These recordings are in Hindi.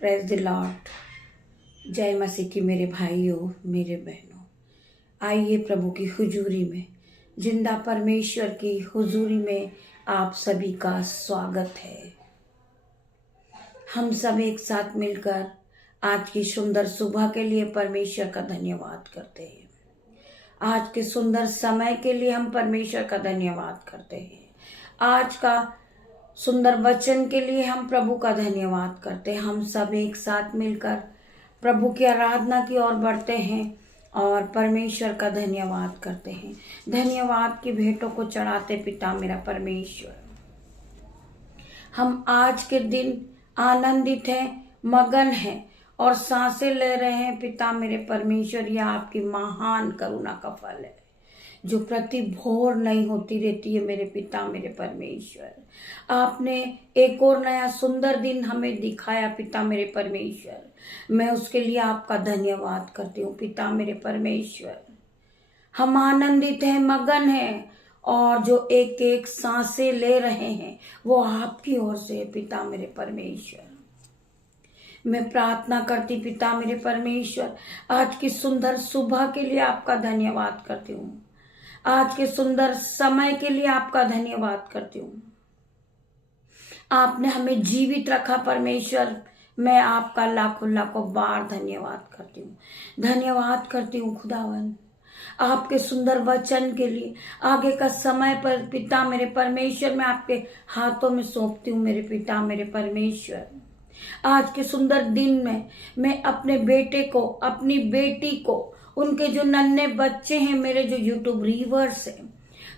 Praise the Lord. जय मसीह की मेरे भाइयों मेरे बहनों, आइए प्रभु की हुजूरी में, जिंदा परमेश्वर की हुजूरी में आप सभी का स्वागत है। हम सब एक साथ मिलकर आज की सुंदर सुबह के लिए परमेश्वर का धन्यवाद करते हैं। आज के सुंदर समय के लिए हम परमेश्वर का धन्यवाद करते हैं। आज का सुंदर वचन के लिए हम प्रभु का धन्यवाद करते हैं। हम सब एक साथ मिलकर प्रभु की आराधना की ओर बढ़ते हैं और परमेश्वर का धन्यवाद करते हैं। धन्यवाद की भेंटों को चढ़ाते पिता मेरा परमेश्वर। हम आज के दिन आनंदित हैं, मगन हैं और सांसें ले रहे हैं पिता मेरे परमेश्वर। यह आपकी महान करुणा का फल है जो प्रति भोर नहीं होती रहती है मेरे पिता मेरे परमेश्वर। आपने एक और नया सुंदर दिन हमें दिखाया पिता मेरे परमेश्वर। मैं उसके लिए आपका धन्यवाद करती हूँ पिता मेरे परमेश्वर। हम आनंदित हैं, मगन हैं और जो एक एक सांसें ले रहे हैं वो आपकी ओर से है पिता मेरे परमेश्वर। मैं प्रार्थना करती पिता मेरे परमेश्वर, आज की सुंदर सुबह के लिए आपका धन्यवाद करती हूँ। आज के सुंदर समय के लिए आपका धन्यवाद करती हूँ। आपने हमें जीवित रखा परमेश्वर, मैं आपका लाखों लाखों बार धन्यवाद करती हूँ। धन्यवाद करती हूँ खुदावन आपके सुंदर वचन के लिए। आगे का समय पर पिता मेरे परमेश्वर मैं आपके हाथों में सौंपती हूँ मेरे पिता मेरे परमेश्वर। आज के सुंदर दिन में मैं अपने बेटे को, अपनी बेटी को, उनके जो नन्हे बच्चे हैं, मेरे जो यूट्यूब व्यूअर्स हैं,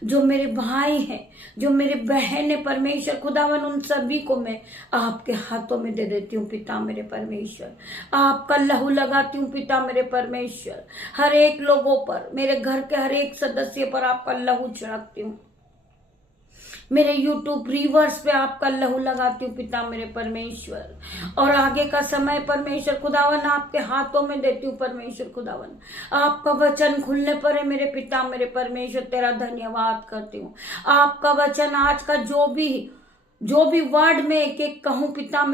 जो मेरे भाई हैं, जो मेरे बहन है परमेश्वर खुदावन, उन सभी को मैं आपके हाथों में दे देती हूँ पिता मेरे परमेश्वर। आपका लहू लगाती हूँ पिता मेरे परमेश्वर। हर एक लोगों पर, मेरे घर के हर एक सदस्य पर आपका लहू छिड़कती हूँ। मेरे यूट्यूब व्यूअर्स पे आपका लहू लगाती हूँ पिता मेरे परमेश्वर। और आगे का समय परमेश्वर खुदावन आपके हाथों में देती हूँ परमेश्वर खुदावन। आपका वचन खुलने पर है मेरे पिता मेरे परमेश्वर, तेरा धन्यवाद करती हूँ। आपका वचन आज का जो भी वर्ड में एक एक कहूँ पिता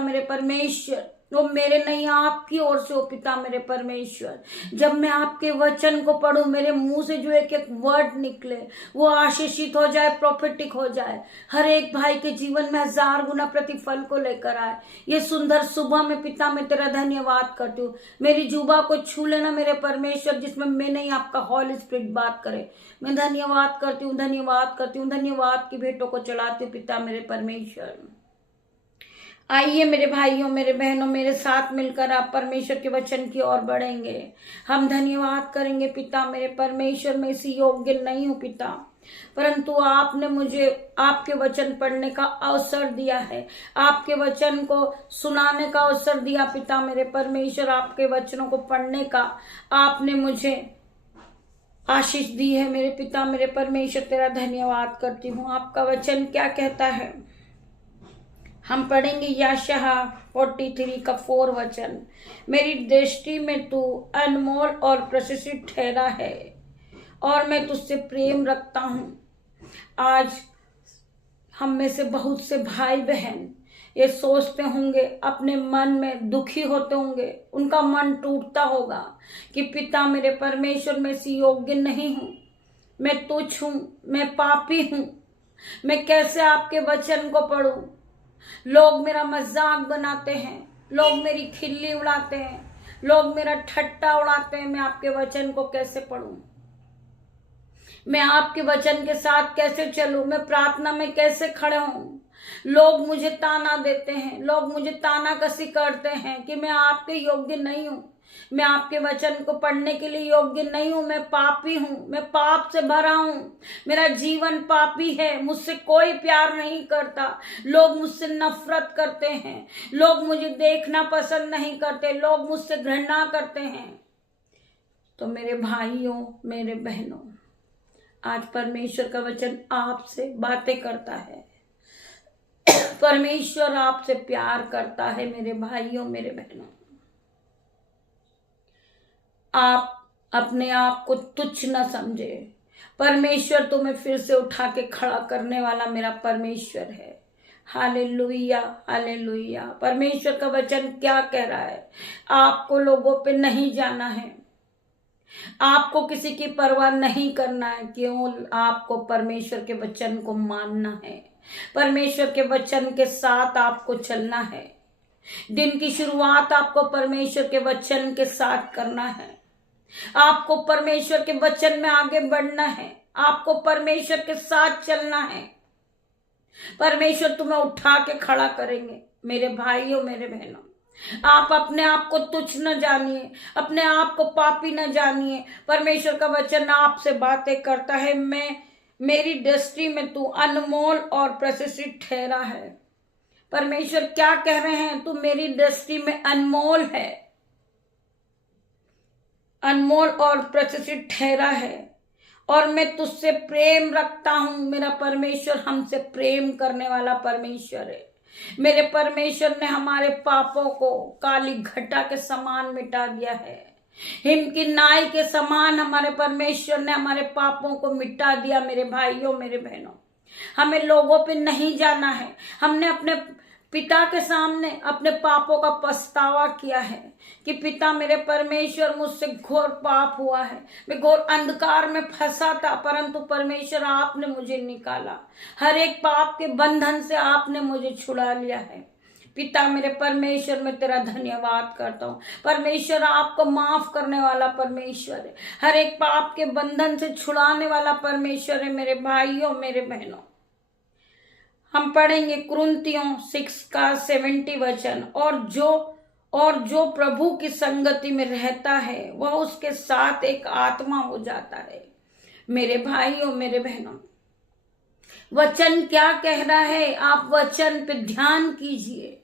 मेरे परमेश्वर, वो मेरे नहीं आपकी ओर से हो पिता मेरे परमेश्वर। जब मैं आपके वचन को पढ़ूं, मेरे मुंह से जो एक एक वर्ड निकले वो आशीषित हो जाए, प्रॉफिटिक हो जाए, हर एक भाई के जीवन में 1000 गुना प्रतिफल को लेकर आए। ये सुंदर सुबह में पिता मैं तेरा धन्यवाद करती हूँ। मेरी जुबा को छू लेना मेरे परमेश्वर, जिसमें मैं नहीं आपका हॉली स्पिरिट बात करे। मैं धन्यवाद करती हूँ, धन्यवाद करती हूँ, धन्यवाद की भेंटों को चढ़ाती हूँ पिता मेरे परमेश्वर। आइए मेरे भाइयों मेरे बहनों, मेरे साथ मिलकर आप परमेश्वर के वचन की ओर बढ़ेंगे। हम धन्यवाद करेंगे पिता मेरे परमेश्वर। मैं इसी योग्य नहीं हूँ पिता, परंतु आपने मुझे आपके वचन पढ़ने का अवसर दिया है, आपके वचन को सुनाने का अवसर दिया पिता मेरे परमेश्वर। आपके वचनों को पढ़ने का आपने मुझे आशीष दी है मेरे पिता मेरे परमेश्वर, तेरा धन्यवाद करती हूँ। आपका वचन क्या कहता है, हम पढ़ेंगे यशायाह 43 का 4 वचन। मेरी दृष्टि में तू अनमोल और प्रशंसित ठहरा है और मैं तुझसे प्रेम रखता हूँ। आज हम में से बहुत से भाई बहन ये सोचते होंगे, अपने मन में दुखी होते होंगे, उनका मन टूटता होगा कि पिता मेरे परमेश्वर मैं इसी योग्य नहीं हूँ, मैं तुच्छ हूँ, मैं पापी हूँ, मैं कैसे आपके वचन को पढ़ूं। लोग मेरा मजाक बनाते हैं, लोग मेरी खिल्ली उड़ाते हैं, लोग मेरा ठट्टा उड़ाते हैं, मैं आपके वचन को कैसे पढ़ूं, मैं आपके वचन के साथ कैसे चलूं, मैं प्रार्थना में कैसे खड़े हूं। लोग मुझे ताना देते हैं, लोग मुझे ताना कसी करते हैं कि मैं आपके योग्य नहीं हूं, मैं आपके वचन को पढ़ने के लिए योग्य नहीं हूं, मैं पापी हूं, मैं पाप से भरा हूं, मेरा जीवन पापी है, मुझसे कोई प्यार नहीं करता, लोग मुझसे नफरत करते हैं, लोग मुझे देखना पसंद नहीं करते, लोग मुझसे घृणा करते हैं। तो मेरे भाइयों मेरे बहनों, आज परमेश्वर का वचन आपसे बातें करता है। परमेश्वर आपसे प्यार करता है मेरे भाइयों मेरे बहनों। आप अपने आप को तुच्छ न समझे। परमेश्वर तुम्हें फिर से उठा के खड़ा करने वाला मेरा परमेश्वर है। Hallelujah, hallelujah. परमेश्वर का वचन क्या कह रहा है? आपको लोगों पे नहीं जाना है, आपको किसी की परवाह नहीं करना है। क्यों? आपको परमेश्वर के वचन को मानना है, परमेश्वर के वचन के साथ आपको चलना है। दिन की शुरुआत आपको परमेश्वर के वचन के साथ करना है, आपको परमेश्वर के वचन में आगे बढ़ना है, आपको परमेश्वर के साथ चलना है। परमेश्वर तुम्हें उठा के खड़ा करेंगे। मेरे भाइयों, मेरे बहनों, आप अपने आप को तुच्छ न जानिए, अपने आप को पापी न जानिए। परमेश्वर का वचन आपसे बातें करता है, मेरी दृष्टि में तू अनमोल और प्रतिष्ठित ठहरा है। परमेश्वर क्या कह रहे हैं? तू मेरी दृष्टि में अनमोल है, अनमोल और प्रतिष्ठित ठहरा है, और मैं तुझसे प्रेम रखता हूं। मेरा परमेश्वर हमसे प्रेम करने वाला परमेश्वर है। मेरे परमेश्वर ने हमारे पापों को काली घटा के समान मिटा दिया है। हिम की नाई के समान हमारे परमेश्वर ने हमारे पापों को मिटा दिया। मेरे भाइयों, मेरे बहनों, हमें लोगों पे नहीं जाना है। हमने अपने पिता के सामने अपने पापों का पछतावा किया है कि पिता, मेरे परमेश्वर, मुझसे घोर पाप हुआ है, मैं घोर अंधकार में फंसा था, परंतु परमेश्वर आपने मुझे निकाला। हर एक पाप के बंधन से आपने मुझे छुड़ा लिया है। पिता, मेरे परमेश्वर, मैं तेरा धन्यवाद करता हूँ। परमेश्वर आपको माफ करने वाला परमेश्वर है, हर एक पाप के बंधन से छुड़ाने वाला परमेश्वर है। मेरे भाइयों, मेरे बहनों, हम पढ़ेंगे कुरिन्थियों 6 का 70 वचन। और जो प्रभु की संगति में रहता है वह उसके साथ एक आत्मा हो जाता है। मेरे भाइयों, मेरे बहनों, वचन क्या कह रहा है? आप वचन पे ध्यान कीजिए।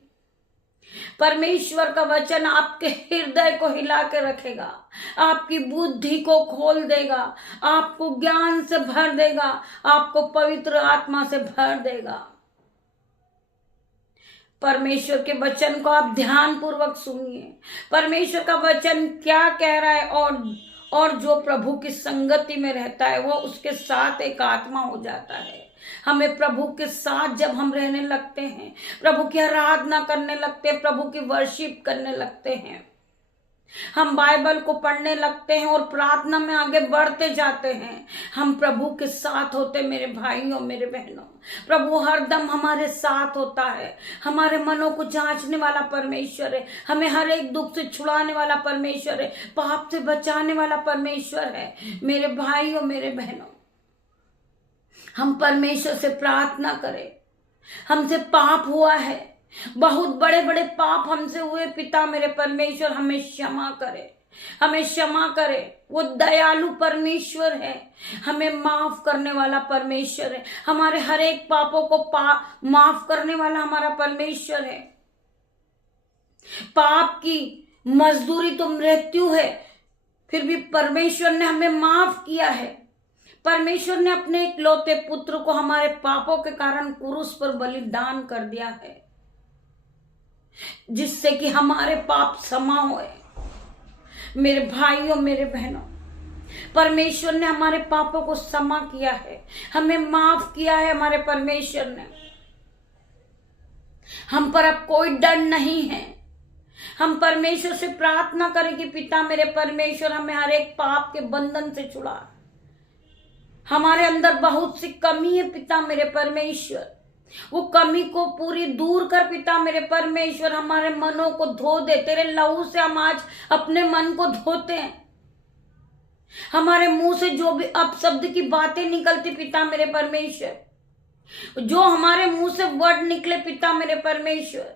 परमेश्वर का वचन आपके हृदय को हिला के रखेगा, आपकी बुद्धि को खोल देगा, आपको ज्ञान से भर देगा, आपको पवित्र आत्मा से भर देगा। परमेश्वर के वचन को आप ध्यान पूर्वक सुनिए। परमेश्वर का वचन क्या कह रहा है? और जो प्रभु की संगति में रहता है वो उसके साथ एक आत्मा हो जाता है। हमें प्रभु के साथ जब हम रहने लगते हैं, प्रभु की आराधना करने लगते हैं, प्रभु की वर्शिप करने लगते हैं, हम बाइबल को पढ़ने लगते हैं और प्रार्थना में आगे बढ़ते जाते हैं, हम प्रभु के साथ होते। मेरे भाइयों, मेरे बहनों, प्रभु हरदम हमारे साथ होता है। हमारे मनों को जांचने वाला परमेश्वर है, हमें हर एक दुख से छुड़ाने वाला परमेश्वर है, पाप से बचाने वाला परमेश्वर है। मेरे भाइयों, मेरे बहनों, हम परमेश्वर से प्रार्थना करें। हमसे पाप हुआ है, बहुत बड़े बड़े पाप हमसे हुए। पिता, मेरे परमेश्वर, हमें क्षमा करे, हमें क्षमा करे। वो दयालु परमेश्वर है, हमें माफ करने वाला परमेश्वर है। हमारे हर एक पापों को माफ करने वाला हमारा परमेश्वर है। पाप की मजदूरी तो मृत्यु है, फिर भी परमेश्वर ने हमें माफ किया है। परमेश्वर ने अपने इकलौते पुत्र को हमारे पापों के कारण क्रूस पर बलिदान कर दिया है, जिससे कि हमारे पाप क्षमा होए। मेरे भाइयों, मेरे बहनों, परमेश्वर ने हमारे पापों को क्षमा किया है, हमें माफ किया है। हमारे परमेश्वर ने हम पर अब कोई डर नहीं है। हम परमेश्वर से प्रार्थना करें कि पिता, मेरे परमेश्वर, हमें हर एक पाप के बंधन से छुड़ा। हमारे अंदर बहुत सी कमी है पिता, मेरे परमेश्वर, वो कमी को पूरी दूर कर पिता, मेरे परमेश्वर। हमारे मनों को धो दे, तेरे लहू से हम आज अपने मन को धोते हैं। हमारे मुंह से जो भी अपशब्द की बातें निकलती पिता, मेरे परमेश्वर, जो हमारे मुंह से वर्ड निकले पिता, मेरे परमेश्वर,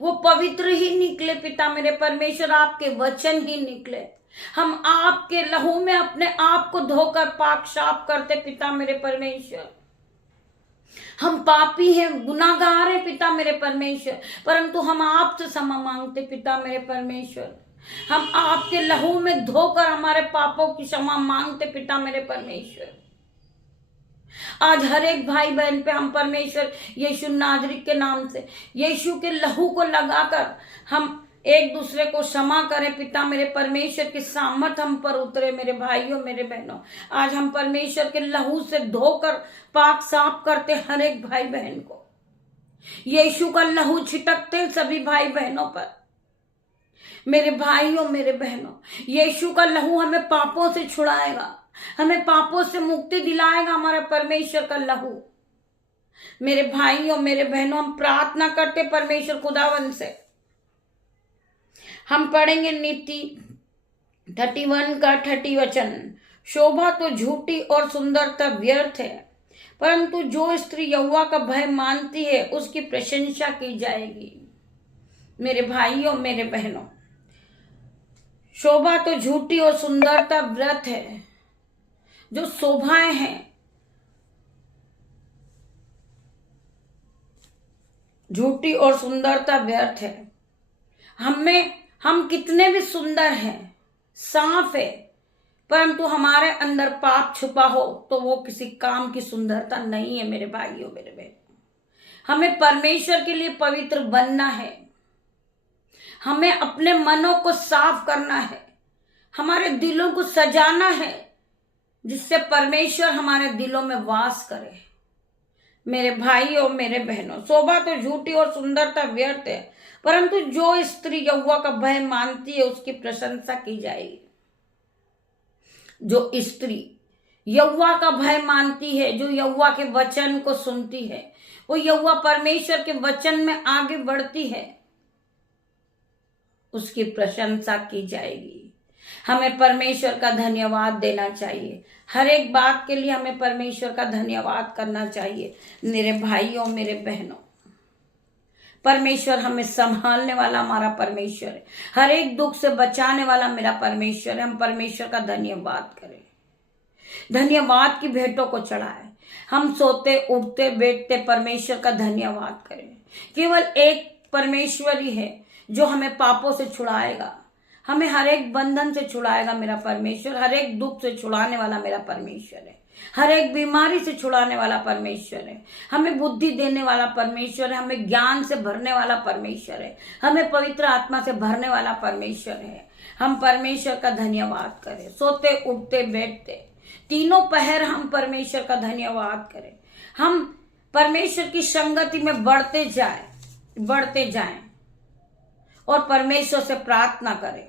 वो पवित्र ही निकले पिता, मेरे परमेश्वर, आपके वचन ही निकले। हम आपके लहू में अपने आप को धोकर पाक साफ करते पिता, मेरे परमेश्वर। हम पापी हैं, गुनाहगार हैं पिता, मेरे परमेश्वर, परंतु हम आपसे क्षमा मांगते पिता, मेरे परमेश्वर। हम आपके लहू में धोकर हमारे पापों की क्षमा मांगते पिता, मेरे परमेश्वर। आज हर एक भाई बहन पे हम परमेश्वर यीशु नाजरीत के नाम से, यीशु के लहू को लगाकर हम एक दूसरे को क्षमा करें पिता, मेरे परमेश्वर की सामर्थ हम पर उतरे। मेरे भाइयों, मेरे बहनों, आज हम परमेश्वर के लहू से धोकर पाक साफ करते हर एक भाई बहन को। यीशु का लहू छिटकते सभी भाई बहनों पर। मेरे भाइयों मेरे बहनों, यीशु का लहू हमें पापों से छुड़ाएगा, हमें पापों से मुक्ति दिलाएगा, हमारा परमेश्वर का लहू। मेरे भाइयों मेरे बहनों, हम प्रार्थना करते परमेश्वर खुदावन से। हम पढ़ेंगे नीति 31 का 30 वचन। शोभा तो झूठी और सुंदरता व्यर्थ है, परंतु जो स्त्री यहोवा का भय मानती है उसकी प्रशंसा की जाएगी। मेरे भाइयों मेरे बहनों, शोभा तो झूठी और सुंदरता व्यर्थ है। जो शोभाएं हैं, झूठी और सुंदरता व्यर्थ है। हम कितने भी सुंदर हैं, साफ है, परंतु हमारे अंदर पाप छुपा हो तो वो किसी काम की सुंदरता नहीं है। मेरे भाइयों मेरे बहनों, हमें परमेश्वर के लिए पवित्र बनना है, हमें अपने मनों को साफ करना है, हमारे दिलों को सजाना है, जिससे परमेश्वर हमारे दिलों में वास करे। मेरे भाइयों मेरे बहनों, शोभा तो झूठी और सुंदरता व्यर्थ है, परंतु जो स्त्री यहोवा का भय मानती है उसकी प्रशंसा की जाएगी। जो स्त्री यहोवा का भय मानती है, जो यहोवा के वचन को सुनती है, वो यहोवा परमेश्वर के वचन में आगे बढ़ती है, उसकी प्रशंसा की जाएगी। हमें परमेश्वर का धन्यवाद देना चाहिए, हर एक बात के लिए हमें परमेश्वर का धन्यवाद करना चाहिए। मेरे भाइयों मेरे बहनों, परमेश्वर हमें संभालने वाला हमारा परमेश्वर है, हर एक दुख से बचाने वाला मेरा परमेश्वर है। हम परमेश्वर का धन्यवाद करें, धन्यवाद की भेंटों को चढ़ाएं। हम सोते उठते बैठते परमेश्वर का धन्यवाद करें। केवल एक परमेश्वर ही है जो हमें पापों से छुड़ाएगा, हमें हर एक बंधन से छुड़ाएगा। मेरा परमेश्वर हर एक दुख से छुड़ाने वाला मेरा परमेश्वर है, हर एक बीमारी से छुड़ाने वाला परमेश्वर है, हमें बुद्धि देने वाला परमेश्वर है, हमें ज्ञान से भरने वाला परमेश्वर है, हमें पवित्र आत्मा से भरने वाला परमेश्वर है। हम परमेश्वर का धन्यवाद करें, सोते उठते बैठते तीनों पहर हम परमेश्वर का धन्यवाद करें। हम परमेश्वर की संगति में बढ़ते जाएं और परमेश्वर से प्रार्थना करें।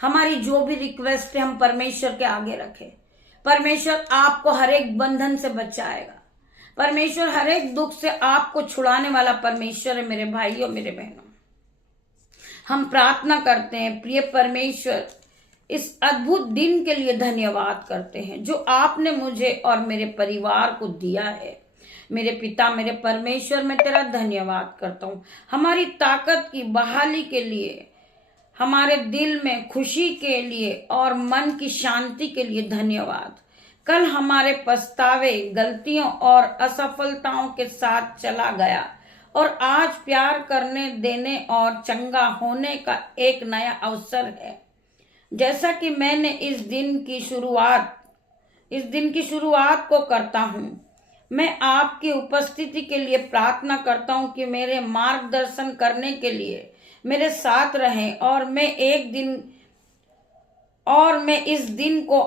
हमारी जो भी रिक्वेस्ट है हम परमेश्वर के आगे रखें। परमेश्वर आपको हर एक बंधन से बचाएगा, परमेश्वर हर एक दुख से आपको छुड़ाने वाला परमेश्वर है। मेरे भाइयों मेरे बहनों, हम प्रार्थना करते हैं, प्रिय परमेश्वर, इस अद्भुत दिन के लिए धन्यवाद करते हैं जो आपने मुझे और मेरे परिवार को दिया है। मेरे पिता मेरे परमेश्वर, मैं तेरा धन्यवाद करता हूँ हमारी ताकत की बहाली के लिए, हमारे दिल में खुशी के लिए और मन की शांति के लिए धन्यवाद। कल हमारे पछतावे, गलतियों और असफलताओं के साथ चला गया और आज प्यार करने देने और चंगा होने का एक नया अवसर है। जैसा कि मैंने इस दिन की शुरुआत को करता हूँ, मैं आपकी उपस्थिति के लिए प्रार्थना करता हूँ कि मेरे मार्गदर्शन करने के लिए मेरे साथ रहें और मैं इस दिन को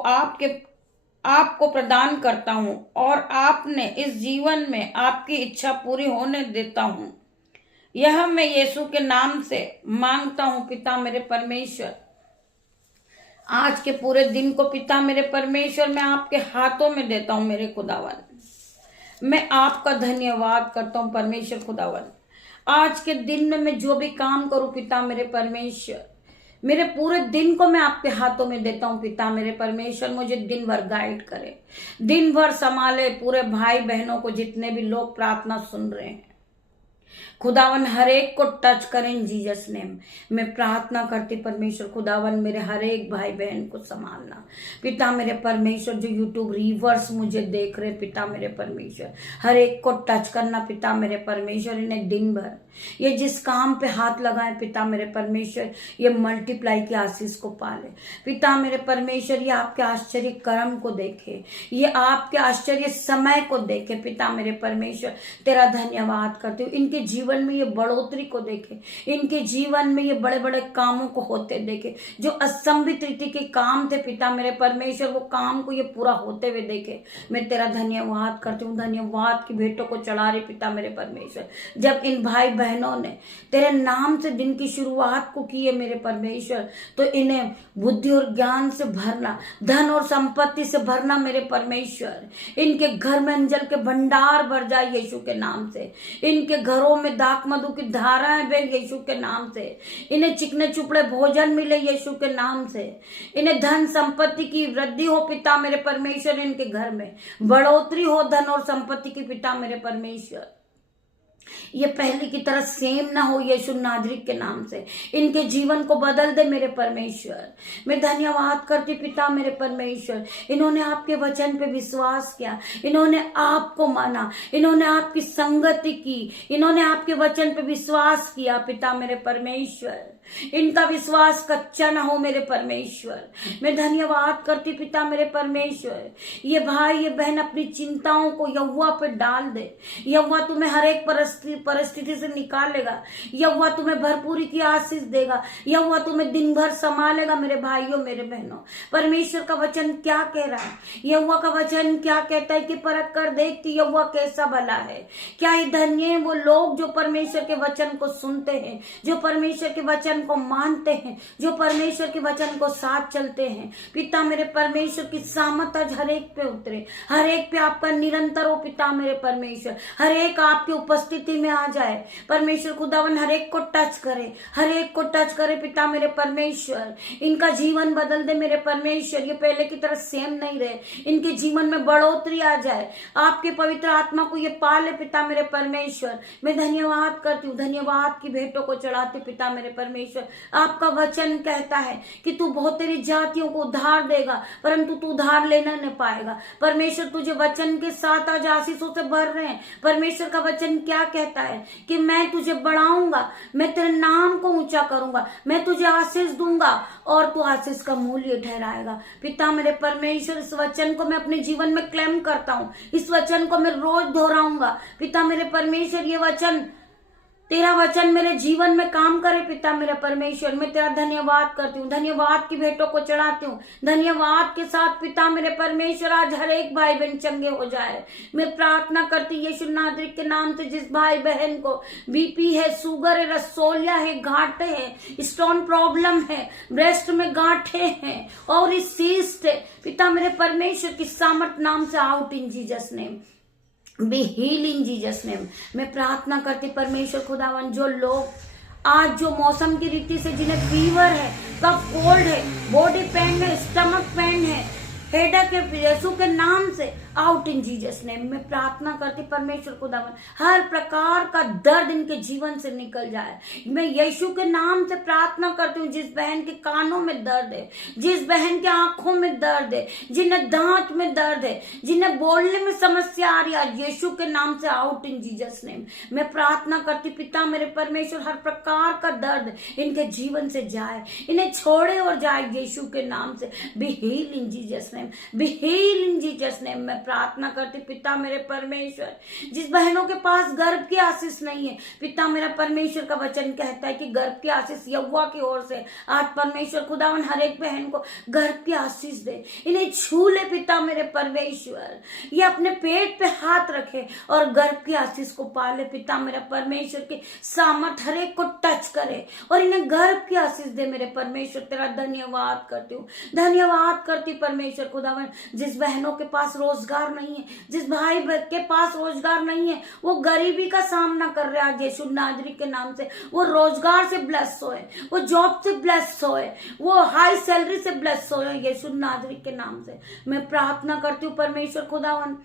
आपको प्रदान करता हूँ और आपने इस जीवन में आपकी इच्छा पूरी होने देता हूँ। यह मैं यीशु के नाम से मांगता हूँ पिता मेरे परमेश्वर। आज के पूरे दिन को पिता मेरे परमेश्वर मैं आपके हाथों में देता हूँ। मेरे खुदावन, मैं आपका धन्यवाद करता हूँ परमेश्वर खुदावन। आज के दिन में मैं जो भी काम करूँ पिता मेरे परमेश्वर, मेरे पूरे दिन को मैं आपके हाथों में देता हूँ पिता मेरे परमेश्वर। मुझे दिन भर गाइड करे, दिन भर संभाले, पूरे भाई बहनों को, जितने भी लोग प्रार्थना सुन रहे हैं खुदावन, हर एक को टच करें जीसस नेम। मैं प्रार्थना करती परमेश्वर खुदावन, मेरे हर एक भाई बहन को संभालना पिता मेरे परमेश्वर। जो यूट्यूब रिवर्स मुझे देख रहे पिता मेरे परमेश्वर, हर एक को टच करना पिता मेरे परमेश्वर। इन्हें दिन भर ये जिस काम पे हाथ लगाए पिता मेरे परमेश्वर, ये मल्टीप्लाई की आशीष को पाले पिता मेरे परमेश्वर। ये आपके आश्चर्य कर्म को देखे, ये आपके आश्चर्य समय को देखे पिता मेरे परमेश्वर। तेरा धन्यवाद करती हूँ, इनकी जीवन में ये बढ़ोतरी को देखे, इनके जीवन में ये बड़े बड़े कामों को होते देखे। जो असंभित रीति के काम थे पिता मेरे परमेश्वर, वो काम को ये पूरा होते हुए देखे। मैं तेरा धन्यवाद करती हूँ, धन्यवाद की भेंटों को चढ़ा रही पिता मेरे परमेश्वर। जब इन भाई बहनों ने तेरे नाम से दिन की शुरुआत को की है मेरे परमेश्वर, तो इन्हें बुद्धि और ज्ञान से भरना, धन और संपत्ति से भरना मेरे परमेश्वर। इनके घर में अंजल के भंडार भर जाए यीशु के नाम से। इनके घरों में दाक मधु की धाराएं बहे यीशु के नाम से। इन्हें चिकने चुपड़े भोजन मिले यीशु के नाम से। इन्हें धन संपत्ति की वृद्धि हो पिता मेरे परमेश्वर। इनके घर में बढ़ोतरी हो धन और संपत्ति की पिता मेरे परमेश्वर। ये पहले की तरह सेम ना हो यीशु नाजरीत के नाम से। इनके जीवन को बदल दे मेरे परमेश्वर। मैं धन्यवाद करती पिता मेरे परमेश्वर। इन्होंने आपके वचन पे विश्वास किया, इन्होंने आपको माना, इन्होंने आपकी संगति की, इन्होंने आपके वचन पे विश्वास किया पिता मेरे परमेश्वर। इनका विश्वास कच्चा ना हो मेरे परमेश्वर। मैं धन्यवाद करती पिता मेरे परमेश्वर। ये भाई ये बहन अपनी चिंताओं को यहोवा पे डाल दे। यहोवा तुम्हें हर एक परिस्थिति से निकालेगा। यहोवा तुम्हें भरपूरी की आशीष देगा। यहोवा तुम्हें दिन भर संभालेगा मेरे भाइयों मेरे बहनों। परमेश्वर का वचन क्या कह रहा है? यहोवा का वचन क्या कहता है कि परख कर देख कि यहोवा कैसा भला है। क्या ही धन्य है वो लोग जो परमेश्वर के वचन को सुनते हैं, जो परमेश्वर के वचन को मानते हैं, जो परमेश्वर के वचन को साथ चलते हैं। पिता मेरे परमेश्वर की सामत आज हर एक पे उतरे, हर एक पे आपका निरंतर हो पिता मेरे परमेश्वर। हर एक आपकी उपस्थिति में आ जाए परमेश्वर खुदावन। हर एक को टच करे, हर एक को टच करे पिता मेरे परमेश्वर। इनका जीवन बदल दे मेरे परमेश्वर। ये पहले की तरह सेम नहीं रहे, इनके जीवन में बढ़ोतरी आ जाए। आपके पवित्र आत्मा को ये पाले पिता मेरे परमेश्वर। मैं धन्यवाद करती हूँ, धन्यवाद की भेंटों को चढ़ाती पिता मेरे परमेश्वर। आपका वचन कहता है कि तू बहुत तेरी जातियों को उद्धार देगा, परंतु तू उद्धार लेना नहीं पाएगा। परमेश्वर तुझे वचन के साथ आज आशीषों से भर रहे हैं। परमेश्वर का वचन क्या कहता है कि मैं तुझे बढ़ाऊंगा, मैं तेरे नाम को ऊंचा करूंगा, मैं तुझे आशीष दूंगा और तू आशीष का मूल्य ठहराएगा। पिता मेरे परमेश्वर, इस वचन को मैं अपने जीवन में क्लेम करता हूँ, इस वचन को मैं रोज दोहराऊंगा पिता मेरे परमेश्वर। ये वचन, तेरा वचन मेरे जीवन में काम करे पिता मेरा परमेश्वर। मैं तेरा धन्यवाद करती हूँ, धन्यवाद की भेंटों को चढ़ाती हूँ। धन्यवाद के साथ पिता मेरे परमेश्वर आज हर एक भाई बहन चंगे हो जाए। मैं प्रार्थना करती यीशु नाजरीत के नाम से, जिस भाई बहन को बीपी है, शुगर है, रसोलिया है, गांठे है, स्टोन प्रॉब्लम है, ब्रेस्ट में गांठे हैं और इस सीस्ट है पिता मेरे परमेश्वर की सामर्थ नाम से out in Jesus name, be heal in Jesus name. मैं प्रार्थना करती परमेश्वर खुदावन, जो लोग आज जो मौसम की रीति से जिन्हें फीवर है, कफ कोल्ड है, बॉडी पेन है, स्टमक पेन है, हेडेक है, यीशु के नाम से आउट इन जीसस नेम। मैं प्रार्थना करती परमेश्वर खुदावन, हर प्रकार का दर्द इनके जीवन से निकल जाए। मैं यीशु के नाम से प्रार्थना करती हूँ, जिस बहन के कानों में दर्द है, जिस बहन के आंखों में दर्द है, जिन्हें दांत में दर्द है, जिन्हें बोलने में समस्या आ रही है, यीशु के नाम से आउट इन जीसस नेम। मैं प्रार्थना करती पिता मेरे परमेश्वर, हर प्रकार का दर्द इनके जीवन से जाए, इन्हें छोड़े और जाए यीशु के नाम से। Be heal in Jesus name, be heal in Jesus name. मैं प्रार्थना करती पिता मेरे परमेश्वर, जिस बहनों के पास गर्भ की आशीष नहीं है, पिता मेरा परमेश्वर का वचन कहता है कि गर्भ की आशीष यहोवा की ओर से। आज परमेश्वर खुदावन हर एक बहन को गर्भ की आशीष दे, इन्हें छू ले पिता मेरे परमेश्वर। ये अपने पेट पे हाथ रखे और गर्भ की आशीष को पाले पिता मेरा परमेश्वर के सामर्थ हर एक को टच करे और इन्हें गर्भ की आशीष दे मेरे परमेश्वर। तेरा धन्यवाद करती हूँ, धन्यवाद करती परमेश्वर खुदावन। जिस बहनों के पास रोजगार नहीं है, जिस भाई के पास रोजगार नहीं है, वो गरीबी का सामना कर रहा है, यीशु नाजरीत के नाम से वो रोजगार से ब्लेस होए, वो जॉब से ब्लेस होए, वो हाई सैलरी से ब्लेस होए यीशु नाजरीत के नाम से। मैं प्रार्थना करती हूँ परमेश्वर खुदावन,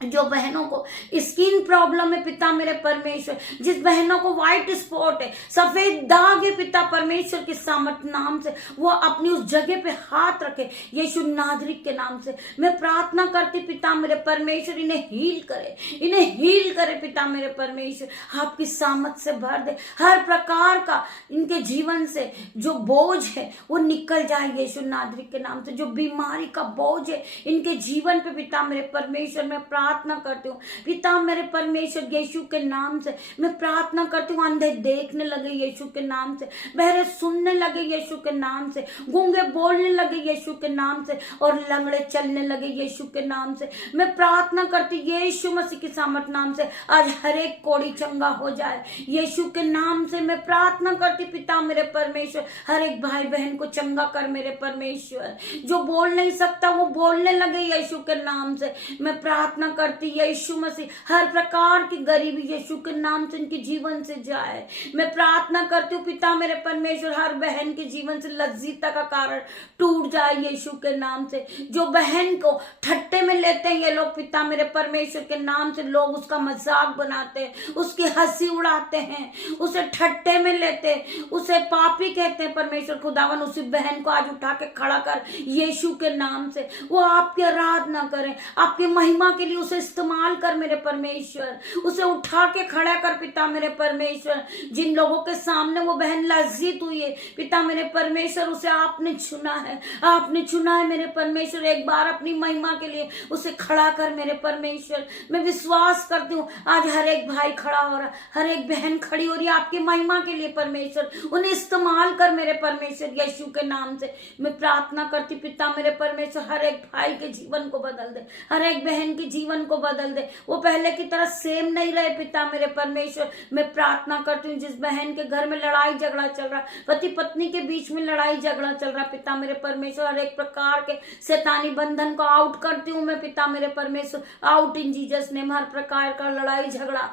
जो बहनों को स्किन प्रॉब्लम है पिता मेरे परमेश्वर, जिस बहनों को व्हाइट स्पॉट है, सफेद दाग है पिता परमेश्वर के सामर्थ नाम से, वो अपनी उस जगह पे हाथ रखे यीशु नाजरीत के नाम से। मैं प्रार्थना करती पिता मेरे परमेश्वर, इन्हें हील करे, इन्हें हील करे पिता मेरे परमेश्वर। आपकी सामर्थ से भर दे, हर प्रकार का इनके जीवन से जो बोझ है वो निकल जाए यीशु नाजरीत के नाम से। जो बीमारी का बोझ है इनके जीवन पे पिता मेरे परमेश्वर, में प्रार्थना करती हूँ पिता मेरे परमेश्वर यीशु के नाम से। मैं प्रार्थना करती हूँ अंधे देखने लगे यीशु के नाम से, बहरे सुनने लगे यीशु के नाम से, गूंगे बोलने लगे यीशु के नाम से, और लंगड़े चलने लगे यीशु के नाम से। मैं प्रार्थना करती यीशु मसीह के सामर्थ नाम से आज हर एक कोढ़ी चंगा हो जाए यीशु के नाम से। मैं प्रार्थना करती पिता मेरे परमेश्वर हर एक भाई बहन को चंगा कर मेरे परमेश्वर। जो बोल नहीं सकता वो बोलने लगे यीशु के नाम से। मैं प्रार्थना करती यीशु मसीह हर प्रकार की गरीबी यीशु के नाम से इनके जीवन से जाए। मैं प्रार्थना करती हूँ पिता मेरे परमेश्वर हर बहन के जीवन से लज्जिता का कारण टूट जाए यीशु के नाम से। जो बहन को ठट्टे में लेते हैं ये लोग पिता मेरे परमेश्वर के नाम से, लोग उसका मजाक बनाते हैं, उसकी हंसी उड़ाते हैं, उसे ठट्टे में लेते हैं, उसे पापी कहते हैं परमेश्वर खुदावन। उसी बहन को आज उठा के खड़ा कर यीशु के नाम से। वो आपकी आराधना करें, आपकी महिमा के लिए उसे इस्तेमाल कर मेरे परमेश्वर। उसे उठा के खड़ा कर पिता मेरे परमेश्वर। जिन लोगों के सामने वो बहन लज्जित हुई है पिता मेरे परमेश्वर, उसे आपने चुना है, आपने चुना है मेरे परमेश्वर। एक बार अपनी महिमा के लिए उसे खड़ा कर मेरे परमेश्वर। मैं विश्वास करती हूँ आज हर एक भाई खड़ा हो रहा, हर एक बहन खड़ी हो रही है आपकी महिमा के लिए परमेश्वर। उन्हें इस्तेमाल कर मेरे परमेश्वर यीशु के नाम से। मैं प्रार्थना करती पिता मेरे परमेश्वर हर एक भाई के जीवन को बदल दे, हर एक बहन के जीवन को बदल दे। वो पहले की तरह सेम नहीं रहे पिता मेरे परमेश्वर। मैं प्रार्थना करती हूँ जिस बहन के घर में लड़ाई झगड़ा चल रहा, पति पत्नी के बीच में लड़ाई झगड़ा चल रहा पिता मेरे परमेश्वर, हर एक प्रकार के शैतानी बंधन को आउट करती हूँ मैं पिता मेरे परमेश्वर। Out in Jesus name. हर प्रकार का लड़ाई झगड़ा,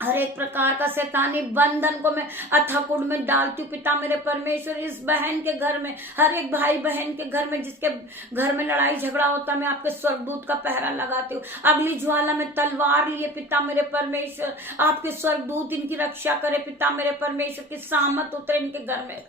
हर एक प्रकार का शैतानी बंधन को मैं अथाकुंड में डालती हूँ पिता मेरे परमेश्वर। इस बहन के घर में, हर एक भाई बहन के घर में जिसके घर में लड़ाई झगड़ा होता, मैं आपके स्वर्गदूत का पहरा लगाती हूँ। अगली ज्वाला में तलवार लिए पिता मेरे परमेश्वर, आपके स्वर्गदूत इनकी रक्षा करे पिता मेरे परमेश्वर। की सामत उतरे इनके घर में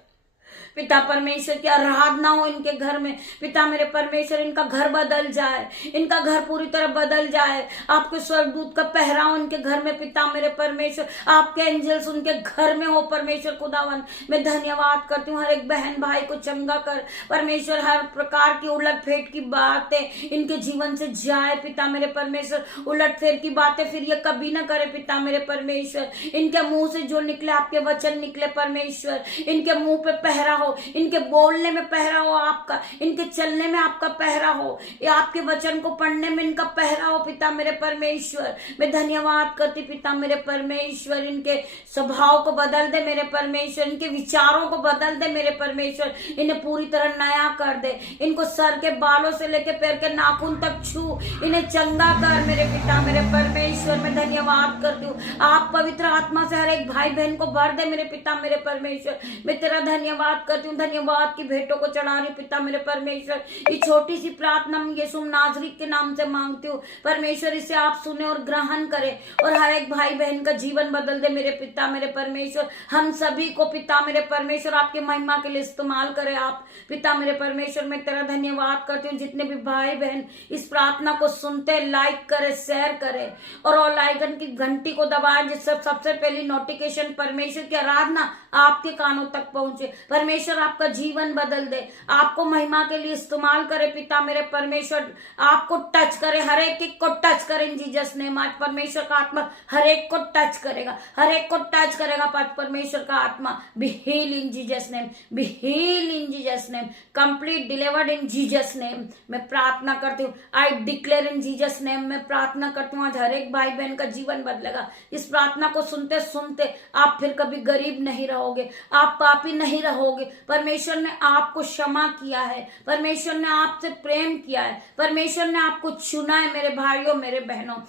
पिता परमेश्वर की आराधना हो इनके घर में पिता मेरे परमेश्वर। इनका घर बदल जाए, इनका घर पूरी तरह बदल जाए। आपके स्वर्गदूत का पहराव उनके घर में पिता मेरे परमेश्वर। आपके एंजल्स उनके घर में हो परमेश्वर खुदावन। मैं धन्यवाद करती हूँ हर एक बहन भाई को चंगा कर परमेश्वर। हर प्रकार की उलट फेट की बातें इनके जीवन से जाए पिता मेरे परमेश्वर। उलट फेर की बातें फिर ये कभी ना करे पिता मेरे परमेश्वर। इनके मुंह से जो निकले आपके वचन निकले परमेश्वर। इनके मुंह पे पहरा हो, इनके बोलने में पहरा हो आपका, इनके चलने में आपका पहरा हो, या आपके वचन को पढ़ने में इनका पहरा हो पिता मेरे परमेश्वर। मैं धन्यवाद करती पिता मेरे परमेश्वर। इनके स्वभाव को बदल दे मेरे परमेश्वर, इनके विचारों को बदल दे मेरे परमेश्वर। इन्हें पूरी तरह नया कर दे। इनको सर के बालों से लेके पैर के नाखून तक छू, इन्हें चंगा कर मेरे पिता मेरे परमेश्वर। मैं धन्यवाद करती हूँ आप पवित्र आत्मा से हर एक भाई बहन को भर दे मेरे पिता मेरे परमेश्वर। मैं तेरा धन्यवाद करती हूँ, धन्यवाद की भेंटों को चढ़ा रही पिता मेरे परमेश्वर। ये छोटी सी प्रार्थना में यीशु नाज़री के नाम से मांगती हूँ परमेश्वर। इसे आप सुने और ग्रहण करें और हर एक भाई बहन का जीवन बदल दे मेरे पिता मेरे परमेश्वर। हम सभी को पिता मेरे परमेश्वर आपकी महिमा के लिए इस्तेमाल करें आप पिता मेरे परमेश्वर। मैं तेरा धन्यवाद करती हूँ जितने भी भाई बहन इस प्रार्थना को सुनते, लाइक करे, शेयर करे और ऑल आइकन की घंटी को दबाएं, जिससे सबसे पहली नोटिफिकेशन परमेश्वर की आराधना आपके कानों तक पहुंचे। परमेश्वर आपका जीवन बदल दे, आपको महिमा के लिए इस्तेमाल करे पिता मेरे परमेश्वर। आपको टच करे, हर एक को टच करे इन जीसस नेम। आज परमेश्वर का आत्मा हर एक को टच करेगा, हर एक को टच करेगा परमेश्वर का आत्मा। Be heal in Jesus name, be heal in Jesus name, complete delivered in Jesus name. मैं प्रार्थना करती हूँ, I declare in Jesus name. मैं प्रार्थना करती हूँ आज हर एक भाई बहन का जीवन बदलेगा। इस प्रार्थना को सुनते सुनते आप फिर कभी गरीब नहीं रहोगे, आप पापी नहीं रहोगे। परमेश्वर ने आपको क्षमा किया है, परमेश्वर ने आपसे प्रेम किया है, परमेश्वर ने आपको चुना है मेरे भाइयों मेरे बहनों।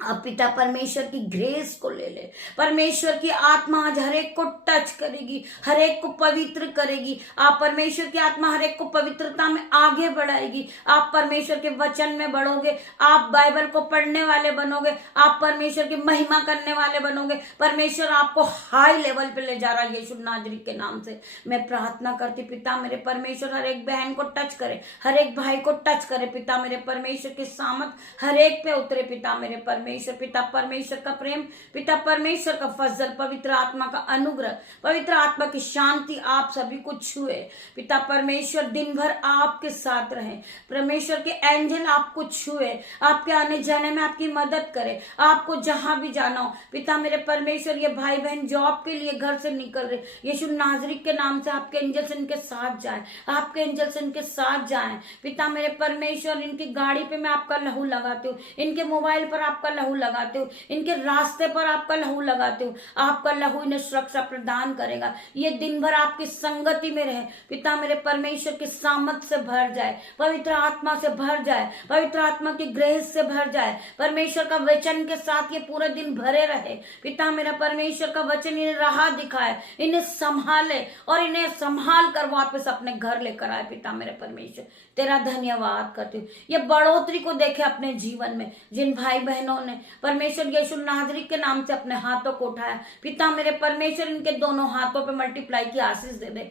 अब पिता परमेश्वर की ग्रेस को ले ले। परमेश्वर की आत्मा आज हर एक को टच करेगी, हर एक को पवित्र करेगी। आप परमेश्वर की आत्मा हर एक को पवित्रता में आगे बढ़ाएगी। आप परमेश्वर के वचन में बढ़ोगे, आप बाइबल को पढ़ने वाले बनोगे, आप परमेश्वर की महिमा करने वाले बनोगे। परमेश्वर आपको हाई लेवल पे ले जा रहा है यीशु नाज़री के नाम से। मैं प्रार्थना करती पिता मेरे परमेश्वर हर एक बहन को टच करे, हर एक भाई को टच करे पिता मेरे परमेश्वर। की सामत हर एक पे उतरे पिता मेरे परमेश्वर। परमेश्वर, पिता परमेश्वर का प्रेम, पिता परमेश्वर का फजल, पवित्र आत्मा का अनुग्रह, पवित्र आत्मा की शांति आप सभी को छुए। पिता परमेश्वर दिन भर आपके साथ रहे, परमेश्वर के एंजल आपको छुए, आपके आने जाने में आपकी मदद करे, आपको जहां भी जाना हो। पिता मेरे परमेश्वर, ये भाई बहन जॉब के लिए घर से निकल रहे, यीशु नाजरीक के नाम से आपके एंजल्स इनके साथ जाए, आपके एंजल्स इनके साथ जाए। पिता मेरे परमेश्वर, इनकी गाड़ी पे मैं आपका लहू लगाती हूँ, इनके मोबाइल पर आपका लहू लगाती हूँ, इनके रास्ते पर आपका लहू लगाती हूँ। आपका लहू इन्हें सुरक्षा प्रदान करेगा, ये दिन भर आपकी संगति में रहे। पिता मेरे परमेश्वर की सामत से भर जाए, पवित्र आत्मा से भर जाए, पवित्र आत्मा की ग्रेस से भर जाए, परमेश्वर का वचन के साथ ये पूरे दिन भरे रहे। पिता मेरा परमेश्वर का वचन इन्हें राह दिखाए, इन्हें संभाले और इन्हें संभाल कर वापस अपने घर लेकर आए। पिता मेरे परमेश्वर, तेरा धन्यवाद करती हूँ। ये बढ़ोतरी को देखे अपने जीवन में, जिन भाई बहनों ने परमेश्वर यीशु नाजरीक के नाम से अपने हाथों को उठाया, पिता मेरे परमेश्वर इनके दोनों हाथों पे मल्टीप्लाई की आशीष दे दे।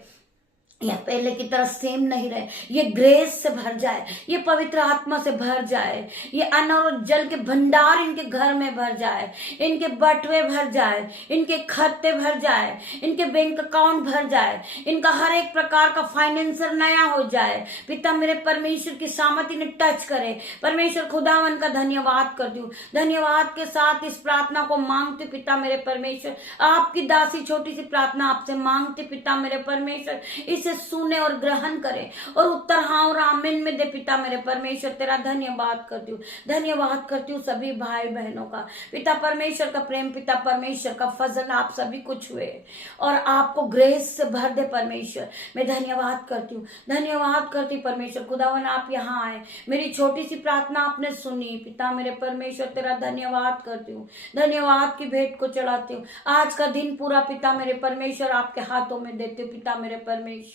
या पहले की तरह सेम नहीं रहे, ये ग्रेस से भर जाए, ये पवित्र आत्मा से भर जाए, ये अन्न और जल के भंडार इनके घर में भर जाए, इनके बटवे भर जाए, इनके खाते भर जाए, इनके बैंक अकाउंट भर जाए, इनका हर एक प्रकार का फाइनेंसर नया हो जाए। पिता मेरे परमेश्वर की सामत इन्हें टच करे। परमेश्वर खुदावन का धन्यवाद करती हूँ, धन्यवाद के साथ इस प्रार्थना को मांगती। पिता मेरे परमेश्वर, आपकी दासी छोटी सी प्रार्थना आपसे मांगती। पिता मेरे परमेश्वर, इसे सुने और ग्रहण करे और उत्तर हाँ और आमीन में दे। पिता मेरे परमेश्वर, तेरा धन्यवाद करती हूँ, धन्यवाद करती हूँ सभी भाई बहनों का। पिता परमेश्वर का प्रेम, पिता परमेश्वर का फजल आप सभी को छुए और आपको ग्रेस से भर दे। परमेश्वर मैं धन्यवाद करती हूँ, धन्यवाद करती परमेश्वर। खुदावन आप यहाँ आए, मेरी छोटी सी प्रार्थना आपने सुनी। पिता मेरे परमेश्वर, तेरा धन्यवाद करती हूँ, धन्यवाद की भेंट को चढ़ाती हूँ। आज का दिन पूरा पिता मेरे परमेश्वर आपके हाथों में देती हूँ। पिता मेरे परमेश्वर,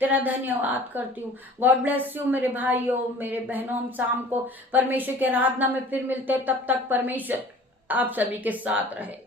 तेरा धन्यवाद करती हूँ। गॉड ब्लेस यू मेरे भाइयों, मेरे बहनों। हम शाम को परमेश्वर के आराधना में फिर मिलते हैं, तब तक परमेश्वर आप सभी के साथ रहे।